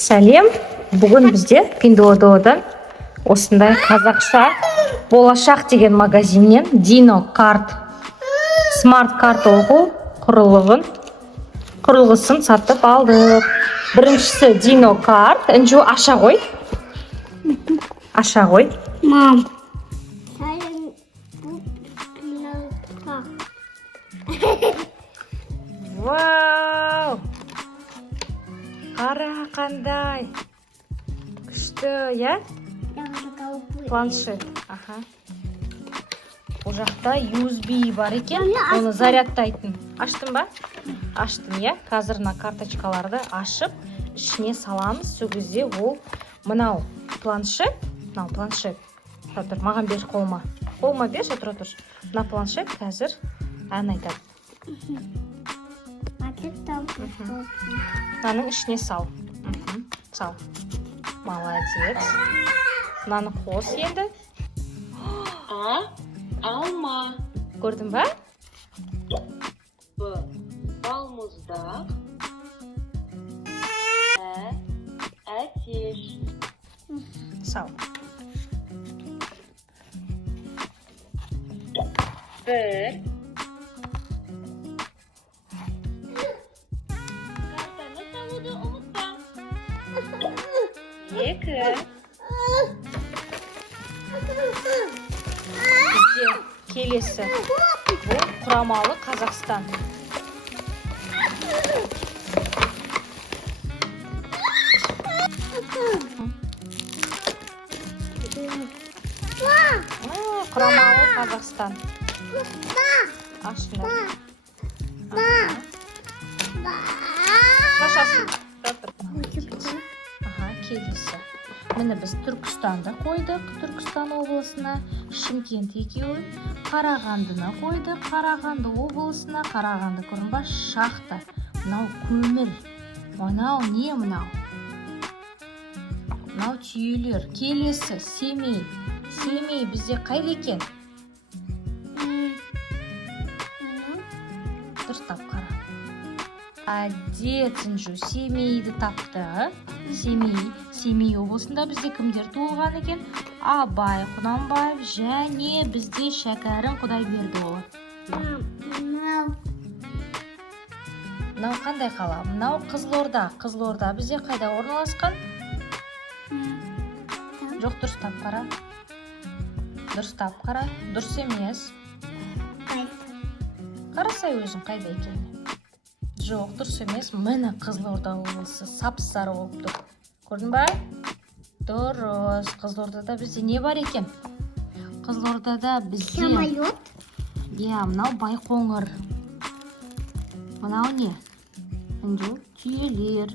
сәлем. Бүгін бізде Pinduoduo'дан осындай қазақша болашақ деген магазиннен Dino карт, смарт карт оқу құрылғысын сатып алдық. Біріншісі Dino карт. Інжу аша ғой. Аша ғой. Мам. Вау! Қара қандай күшті, я? Планшет. Аха. Бұл жақта USB бар екен, оны зарядтайтын. Аштың ба? Аштым, я? Қазір мына карточкаларды ашып, ішіне саламыз. Сол кезде ол мынау планшет, Тұр, маған бер қолма. Қолма бер, тұр. Мына планшет қазір ән айтады. Мынаның ішіне сал. Сал. Молодец. Мынаны қос енді. Алма. Көрдің ба? Б. Балмұздақ. Әтеш. Сал. Бір. Картаны салуды ұмытпа. Екі. Бізде келесі. Бұл құрамалы Қазақстан. Құрамалы Қазақстан. Ашындар. Шашасын. Келесі. Міне біз Түркістанды қойдық, Түркістан облысына, Шымкент екеуі, Қарағандыны қойдық, Қарағанды облысына, Қарағанды көрінбе шахта. Мынау көмір. Мынау не мынау? Мынау түйелер. Келесі Семей. Семей бізде қайда екен? Дұрыстап қара. Әдетінжу Семейді тапты. Семей облысында бізде кімдер туылған екен? Абай Құнанбаев және бізде Шәкәрім Құдайбердіұлы. Мынау қандай қала? Мынау Қызылорда. Қызылорда бізде қайда орналасқан? Жоқ, дұрыстап қара. Дұрыстап қара. Дұрыс емес. Қарасай өзің қайда екен? Жоқ, дұрыс емес. Міне Қызылорда облысы сап-сары болып тұр. Көрдің ба? Дұрыс. Қызылордада бізде не бар екен? Қызылордада бізде... Самолет. Мынау Байқоңыр. Мынау не? Түйелер.